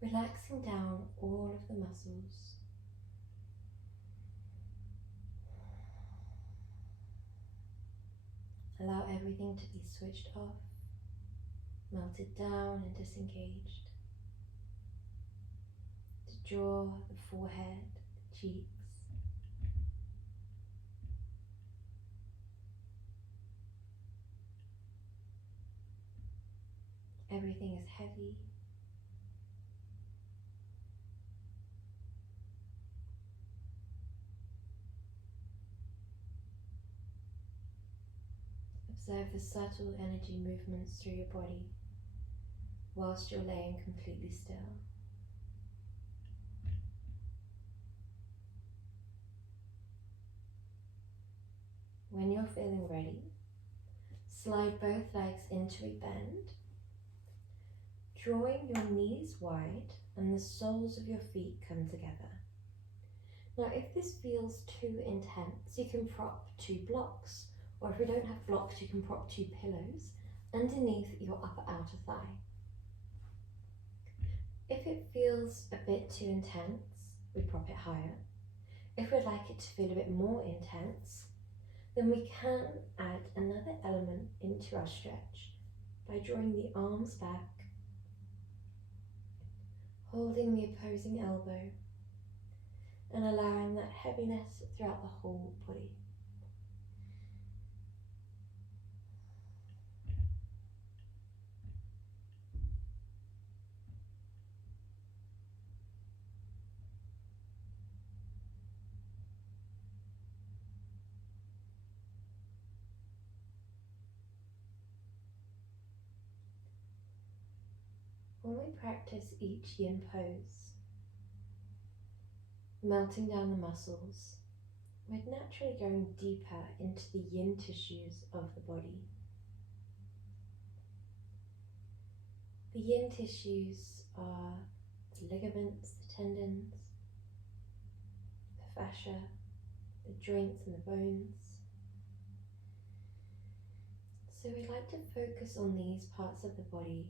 relaxing down all of the muscles. Allow everything to be switched off, melted down and disengaged. The jaw, the forehead, the cheeks. Everything is heavy. Observe the subtle energy movements through your body whilst you're laying completely still. When you're feeling ready, slide both legs into a bend, drawing your knees wide and the soles of your feet come together. Now, if this feels too intense, you can prop 2 blocks, or if you don't have blocks, you can prop 2 pillows underneath your upper outer thigh. If it feels a bit too intense, we prop it higher. If we'd like it to feel a bit more intense, then we can add another element into our stretch by drawing the arms back, holding the opposing elbow, and allowing that heaviness throughout the whole body. When we practice each yin pose, melting down the muscles, we're naturally going deeper into the yin tissues of the body. The yin tissues are the ligaments, the tendons, the fascia, the joints and the bones. So we'd like to focus on these parts of the body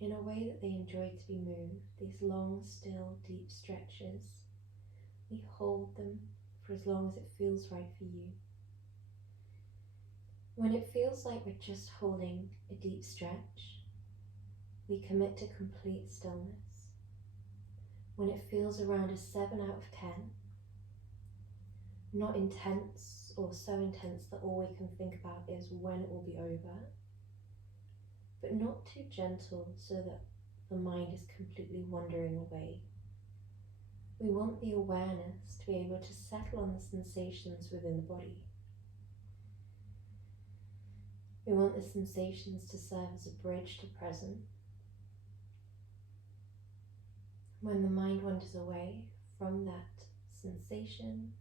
in a way that they enjoy to be moved, these long, still, deep stretches. We hold them for as long as it feels right for you. When it feels like we're just holding a deep stretch, we commit to complete stillness. When it feels around a 7 out of 10, not intense or so intense that all we can think about is when it will be over, but not too gentle so that the mind is completely wandering away. We want the awareness to be able to settle on the sensations within the body. We want the sensations to serve as a bridge to present. When the mind wanders away from that sensation,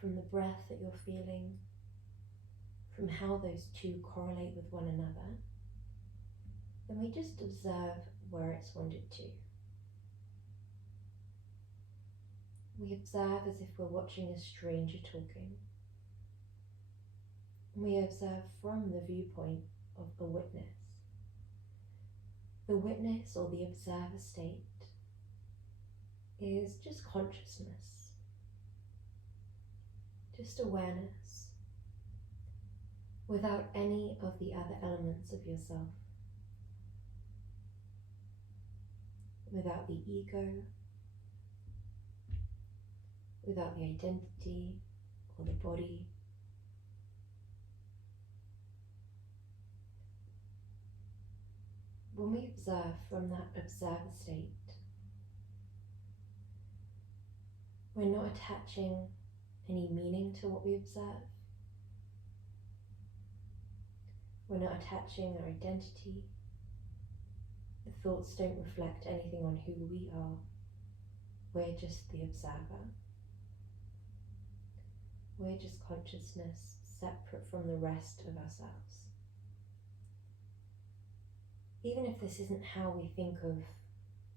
from the breath that you're feeling, from how those two correlate with one another, then we just observe where it's wandered to. We observe as if we're watching a stranger talking. We observe from the viewpoint of the witness. The witness or the observer state is just consciousness, just awareness, without any of the other elements of yourself. Without the ego, without the identity or the body. When we observe from that observer state, we're not attaching any meaning to what we observe. We're not attaching our identity. The thoughts don't reflect anything on who we are. We're just the observer. We're just consciousness separate from the rest of ourselves. Even if this isn't how we think of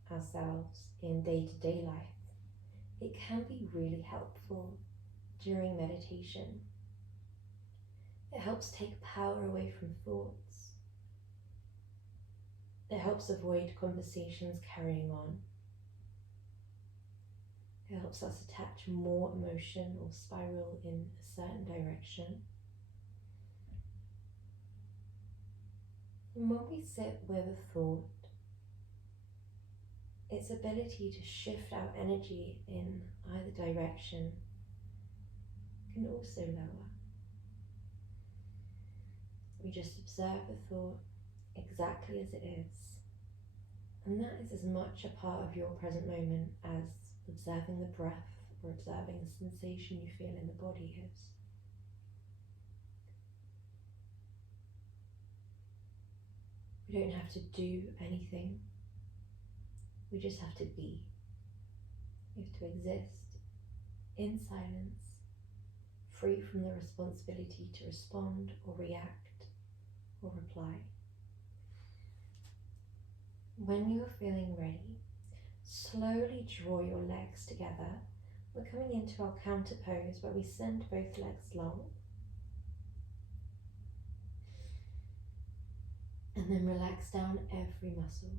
ourselves in day-to-day life, it can be really helpful during meditation. It helps take power away from thoughts. It helps avoid conversations carrying on. It helps us attach more emotion or spiral in a certain direction. And when we sit with a thought, its ability to shift our energy in either direction can also lower. We just observe the thought exactly as it is. And that is as much a part of your present moment as observing the breath or observing the sensation you feel in the body is. We don't have to do anything. We just have to be. We have to exist in silence, free from the responsibility to respond or react or reply. When you're feeling ready, slowly draw your legs together. We're coming into our counter pose where we send both legs long. And then relax down every muscle.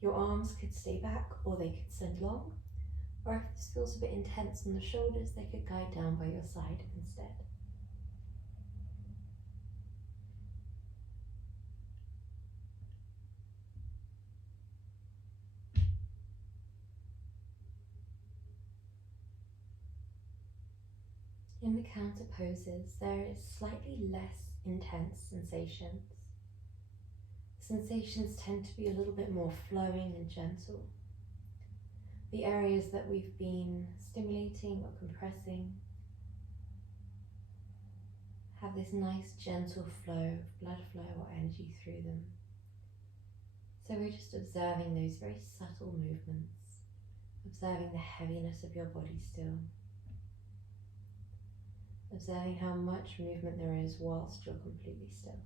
Your arms could stay back or they could send long. Or if this feels a bit intense on the shoulders, they could guide down by your side instead. In the counter poses, there is slightly less intense sensations. Sensations tend to be a little bit more flowing and gentle. The areas that we've been stimulating or compressing have this nice gentle flow of blood flow or energy through them. So we're just observing those very subtle movements, observing the heaviness of your body still, observing how much movement there is whilst you're completely still.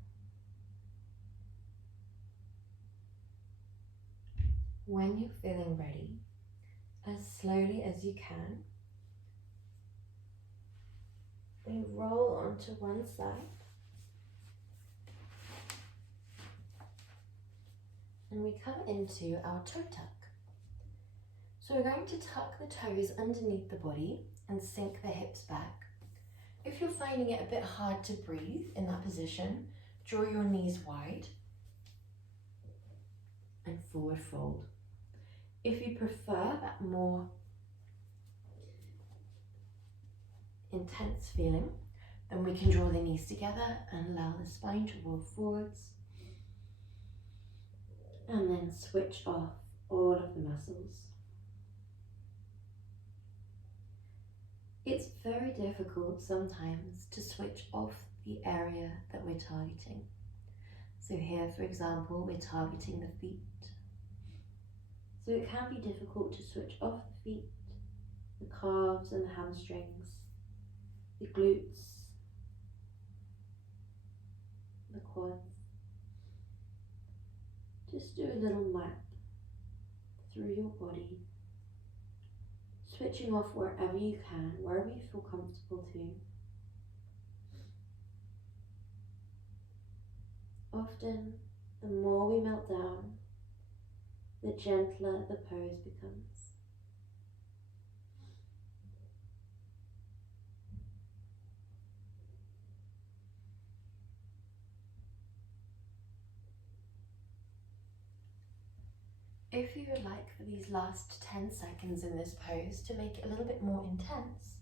When you're feeling ready, as slowly as you can, we roll onto one side and we come into our toe tuck. So we're going to tuck the toes underneath the body and sink the hips back. If you're finding it a bit hard to breathe in that position, draw your knees wide and forward fold. If you prefer that more intense feeling, then we can draw the knees together and allow the spine to roll forwards. And then switch off all of the muscles. It's very difficult sometimes to switch off the area that we're targeting. So here, for example, we're targeting the feet. So it can be difficult to switch off the feet, the calves and the hamstrings, the glutes, the quads. Just do a little map through your body, switching off wherever you can, wherever you feel comfortable to. Often, the more we melt down, the gentler the pose becomes. If you would like for these last 10 seconds in this pose to make it a little bit more intense,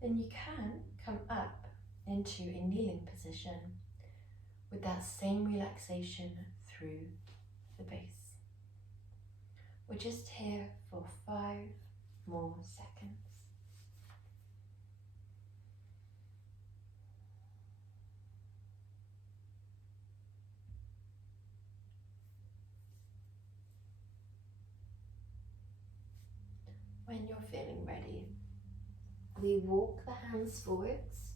then you can come up into a kneeling position with that same relaxation through the base. We're just here for 5 more seconds. When you're feeling ready, we walk the hands forwards,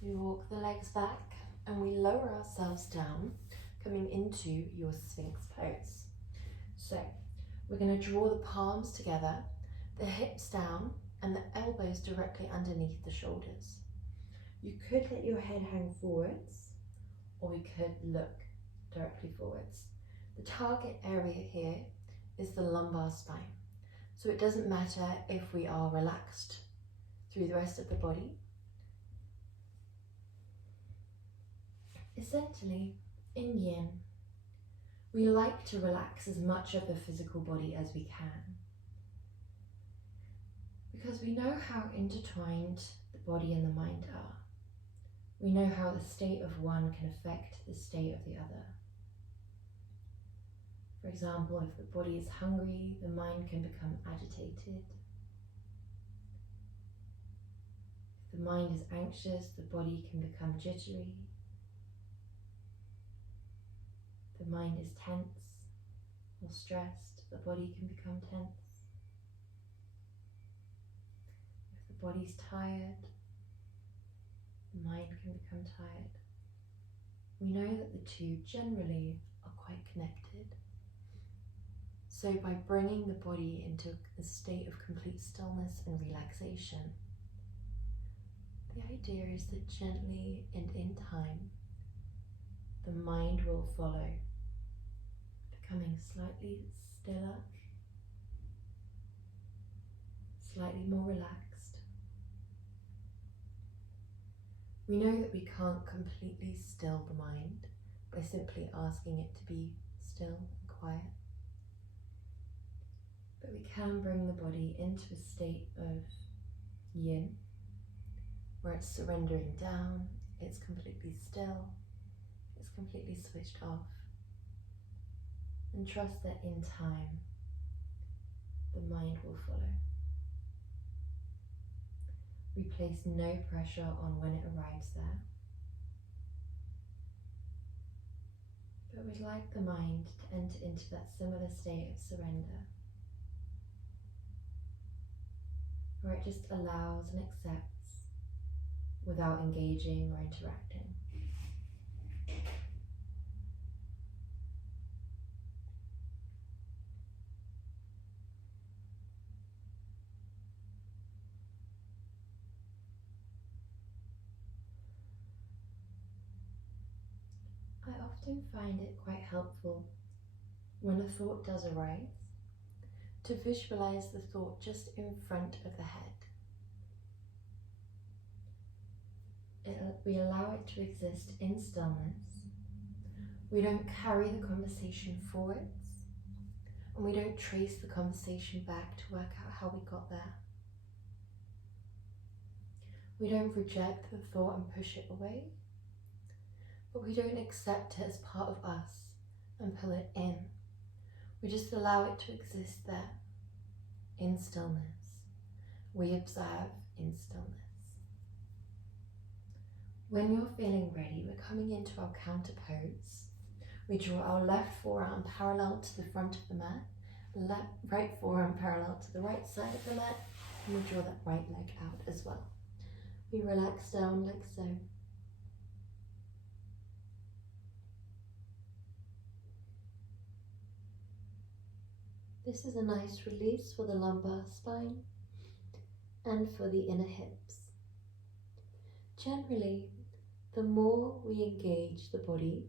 we walk the legs back, and we lower ourselves down, coming into your Sphinx pose. So we're going to draw the palms together, the hips down, and the elbows directly underneath the shoulders. You could let your head hang forwards, or we could look directly forwards. target area here is the lumbar spine. So it doesn't matter if we are relaxed through the rest of the body. Essentially, in yin, we like to relax as much of the physical body as we can, because we know how intertwined the body and the mind are. We know how the state of one can affect the state of the other. For example, if the body is hungry, the mind can become agitated. If the mind is anxious, the body can become jittery. If the mind is tense or stressed, the body can become tense. If the body's tired, the mind can become tired. We know that the two generally are quite connected. So by bringing the body into a state of complete stillness and relaxation, the idea is that gently and in time, the mind will follow, becoming slightly stiller, slightly more relaxed. We know that we can't completely still the mind by simply asking it to be still and quiet. But we can bring the body into a state of yin, where it's surrendering down, it's completely still, it's completely switched off. And trust that in time, the mind will follow. We place no pressure on when it arrives there, but we'd like the mind to enter into that similar state of surrender, where it just allows and accepts without engaging or interacting. I often find it quite helpful when a thought does arise to visualize the thought just in front of the head. We allow it to exist in stillness. We don't carry the conversation forwards, and we don't trace the conversation back to work out how we got there. We don't reject the thought and push it away, but we don't accept it as part of us and pull it in. We just allow it to exist there, in stillness. We observe in stillness. When you're feeling ready, we're coming into our counter pose. We draw our left forearm parallel to the front of the mat, right forearm parallel to the right side of the mat, and we draw that right leg out as well. We relax down like so. This is a nice release for the lumbar spine and for the inner hips. Generally, the more we engage the body,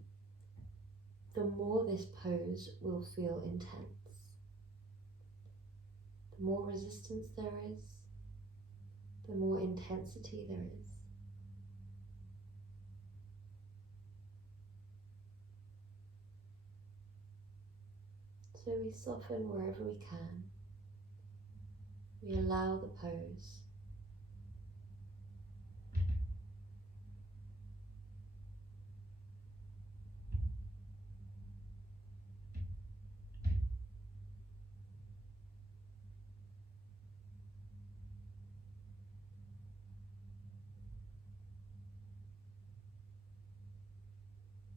the more this pose will feel intense. The more resistance there is, the more intensity there is. So we soften wherever we can. We allow the pose.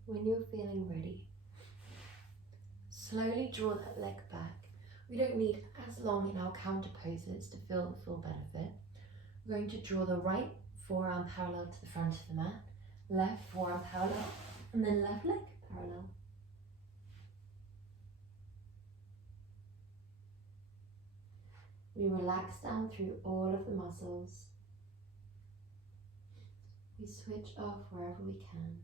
When you're feeling ready, slowly draw that leg back. We don't need as long in our counter poses to feel the full benefit. We're going to draw the right forearm parallel to the front of the mat, left forearm parallel, and then left leg parallel. We relax down through all of the muscles. We switch off wherever we can.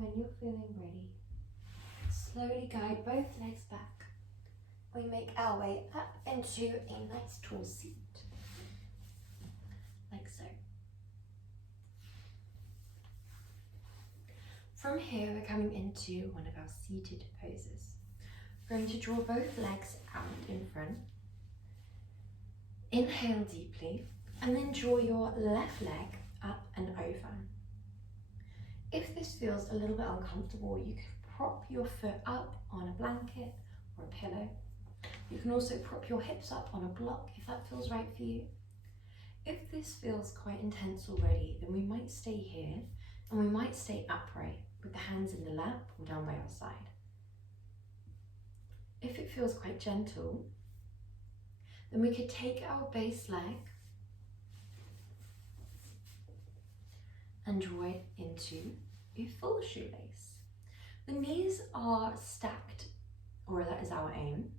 When you're feeling ready, slowly guide both legs back. We make our way up into a nice tall seat, like so. From here, we're coming into one of our seated poses. We're going to draw both legs out in front. Inhale deeply, and then draw your left leg up and over. If this feels a little bit uncomfortable, you can prop your foot up on a blanket or a pillow. You can also prop your hips up on a block if that feels right for you. If this feels quite intense already, then we might stay here and we might stay upright with the hands in the lap or down by our side. If it feels quite gentle, then we could take our base leg and draw it into a full shoelace. The knees are stacked, or that is our aim.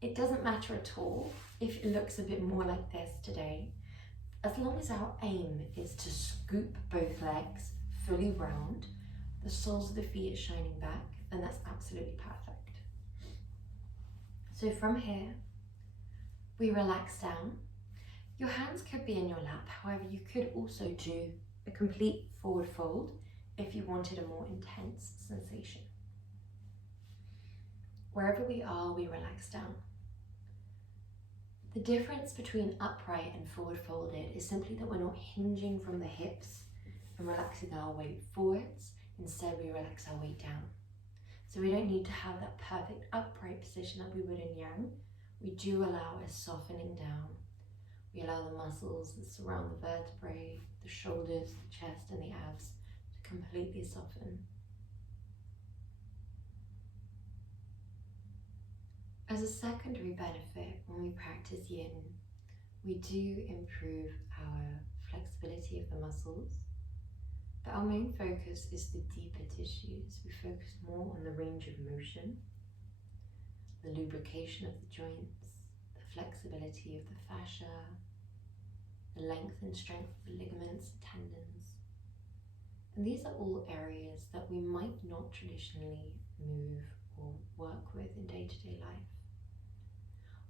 It doesn't matter at all if it looks a bit more like this today. As long as our aim is to scoop both legs fully round, the soles of the feet are shining back, and that's absolutely perfect. So from here, we relax down. Your hands could be in your lap, however, you could also do a complete forward fold if you wanted a more intense sensation. Wherever we are, we relax down. The difference between upright and forward folded is simply that we're not hinging from the hips and relaxing our weight forwards. Instead, we relax our weight down. So we don't need to have that perfect upright position that we would in yang. We do allow a softening down. We allow the muscles that surround the vertebrae, the shoulders, the chest, and the abs to completely soften. As a secondary benefit, when we practice yin, we do improve our flexibility of the muscles, but our main focus is the deeper tissues. We focus more on the range of motion, the lubrication of the joints, the flexibility of the fascia, the length and strength of the ligaments and tendons. And these are all areas that we might not traditionally move or work with in day-to-day life.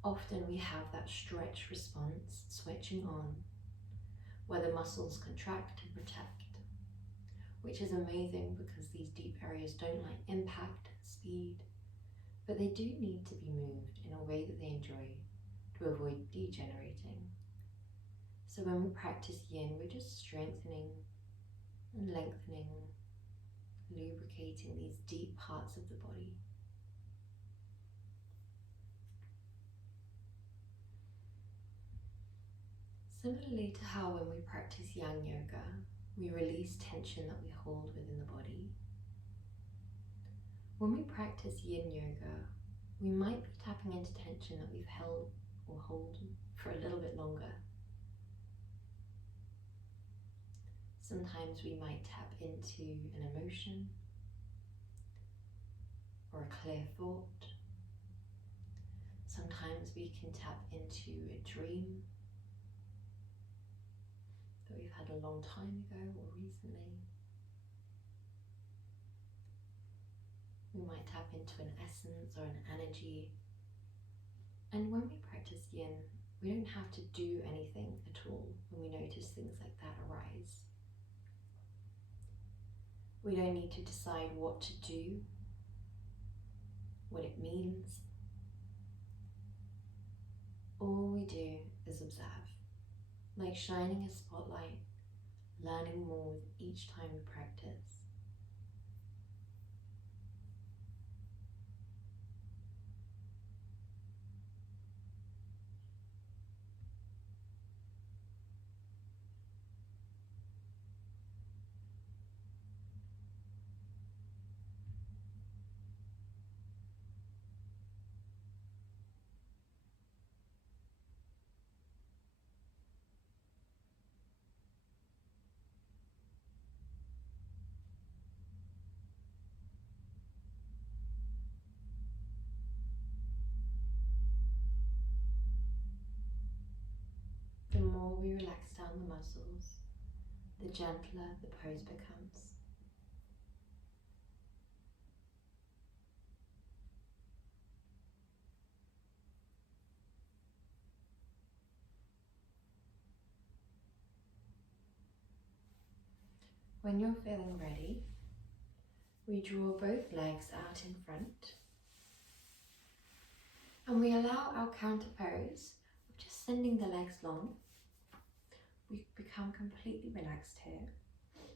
Often we have that stretch response switching on, where the muscles contract and protect, which is amazing because these deep areas don't like impact and speed, but they do need to be moved in a way that they enjoy to avoid degenerating. So when we practice yin, we're just strengthening and lengthening, lubricating these deep parts of the body. Similarly to how when we practice yang yoga, we release tension that we hold within the body. When we practice yin yoga, we might be tapping into tension that we've held or hold for a little bit longer. Sometimes we might tap into an emotion or a clear thought. Sometimes we can tap into a dream that we've had a long time ago or recently. We might tap into an essence or an energy. And when we practice yin, we don't have to do anything at all when we notice things like that arise. We don't need to decide what to do, what it means. All we do is observe, like shining a spotlight, learning more with each time we practice. The more we relax down the muscles, the gentler the pose becomes. When you're feeling ready, we draw both legs out in front and we allow our counter pose of just sending the legs long. We become completely relaxed here. We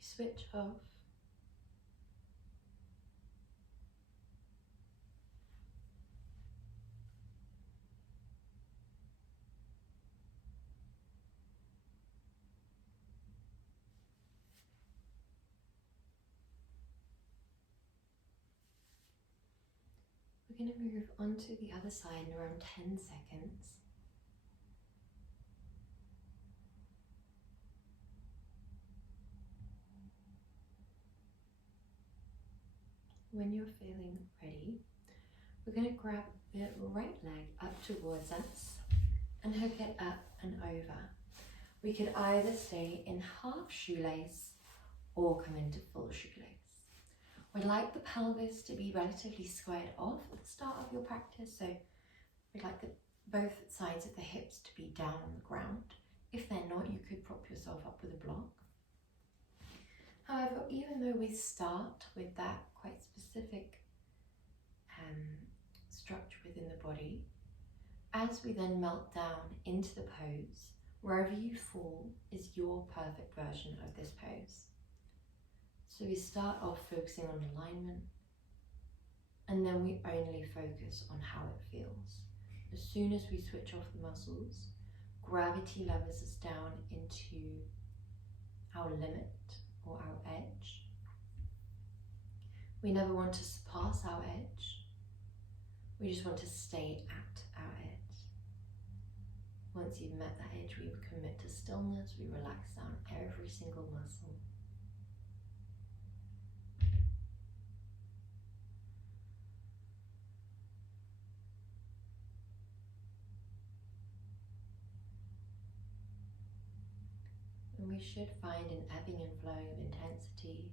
switch off. We're going to move onto the other side in around 10 seconds. When you're feeling ready, we're going to grab the right leg up towards us and hook it up and over. We could either stay in half shoelace or come into full shoelace. We'd like the pelvis to be relatively squared off at the start of your practice, so we'd like both sides of the hips to be down on the ground. If they're not, you could prop yourself up with a block. However, even though we start with that quite specific structure within the body, as we then melt down into the pose, wherever you fall is your perfect version of this pose. So we start off focusing on alignment, and then we only focus on how it feels. As soon as we switch off the muscles, gravity levels us down into our limit or our edge. We never want to surpass our edge. We just want to stay at our edge. Once you've met that edge, we commit to stillness. We relax down every single muscle. And we should find an ebbing and flowing of intensity,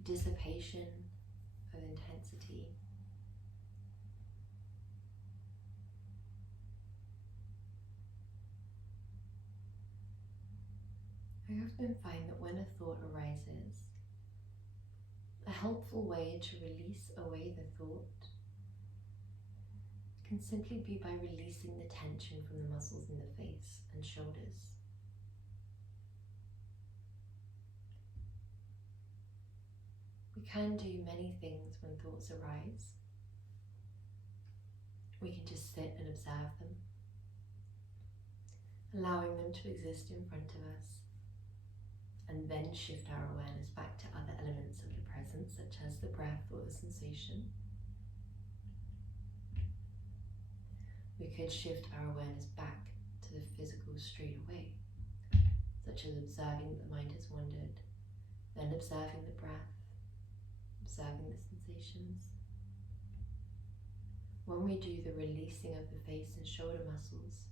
a dissipation of intensity. I often find that when a thought arises, a helpful way to release away the thought can simply be by releasing the tension from the muscles in the face and shoulders. We can do many things when thoughts arise. We can just sit and observe them, allowing them to exist in front of us, and then shift our awareness back to other elements of the present, such as the breath or the sensation. We could shift our awareness back to the physical straight away, such as observing that the mind has wandered, then observing the breath, observing the sensations. When we do the releasing of the face and shoulder muscles,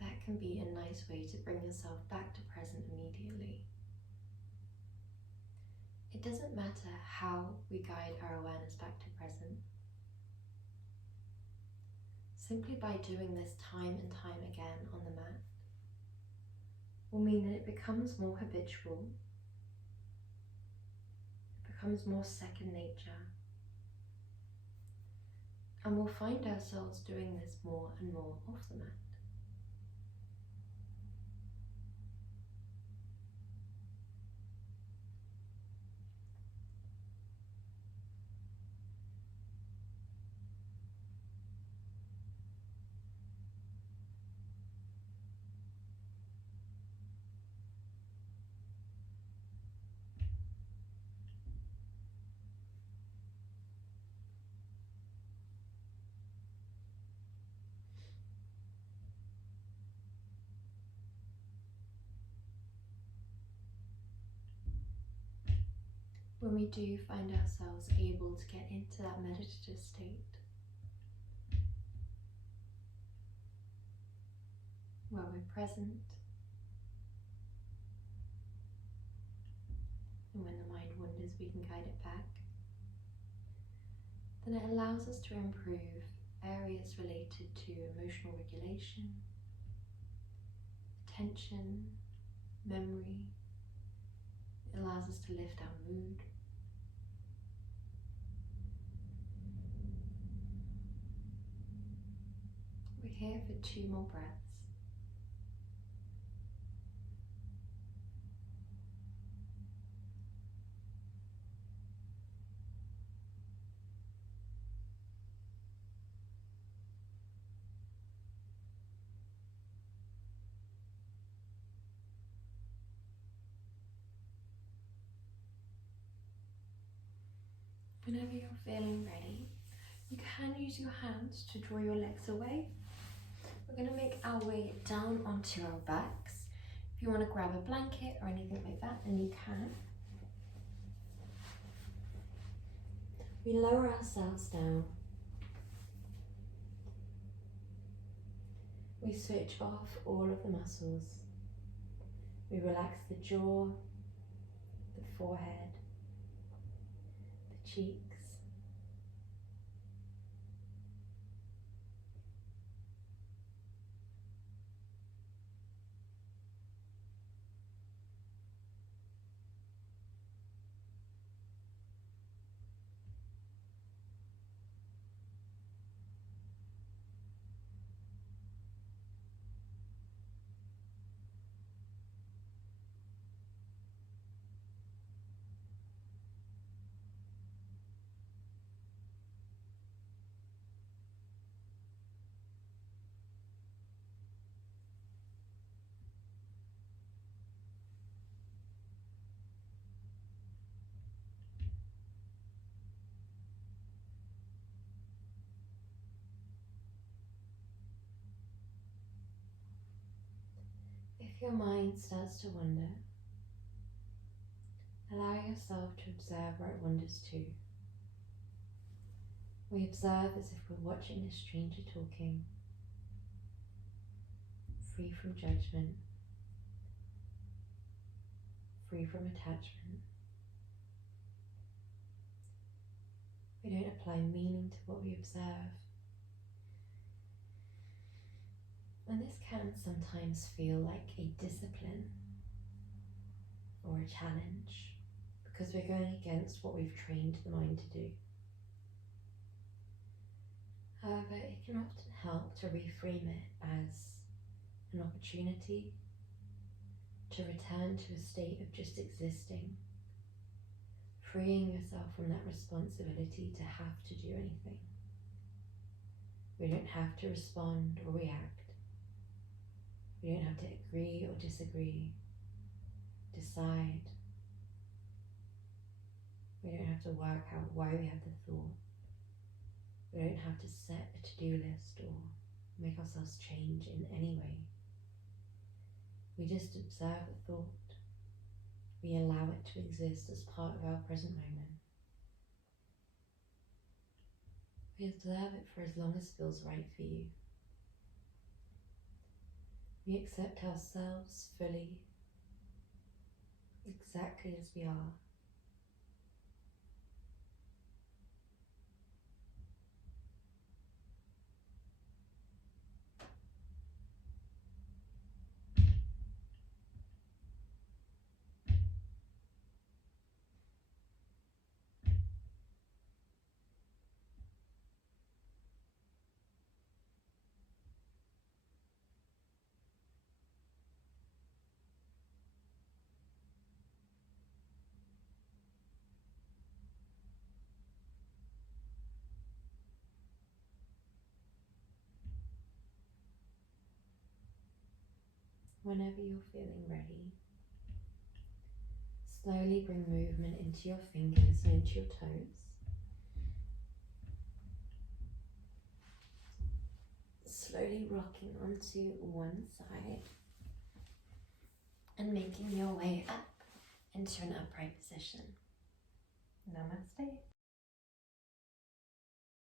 that can be a nice way to bring yourself back to present immediately. It doesn't matter how we guide our awareness back to present. Simply by doing this time and time again on the mat will mean that it becomes more habitual, it becomes more second nature, and we'll find ourselves doing this more and more off the mat. When we do find ourselves able to get into that meditative state, where we're present, and when the mind wanders we can guide it back, then it allows us to improve areas related to emotional regulation, attention, memory. It allows us to lift our mood. We're here for 2 more breaths. Whenever you're feeling ready, you can use your hands to draw your legs away. We're going to make our way down onto our backs. If you want to grab a blanket or anything like that, then you can. We lower ourselves down. We switch off all of the muscles. We relax the jaw, the forehead, the cheeks. If your mind starts to wander, allow yourself to observe where it wanders to. We observe as if we're watching a stranger talking, free from judgment, free from attachment. We don't apply meaning to what we observe. And this can sometimes feel like a discipline or a challenge because we're going against what we've trained the mind to do. However, it can often help to reframe it as an opportunity to return to a state of just existing, freeing yourself from that responsibility to have to do anything. We don't have to respond or react. We don't have to agree or disagree, decide. We don't have to work out why we have the thought. We don't have to set a to-do list or make ourselves change in any way. We just observe the thought. We allow it to exist as part of our present moment. We observe it for as long as feels right for you. We accept ourselves fully, exactly as we are. Whenever you're feeling ready, slowly bring movement into your fingers and into your toes. Slowly rocking onto one side and making your way up into an upright position. Namaste.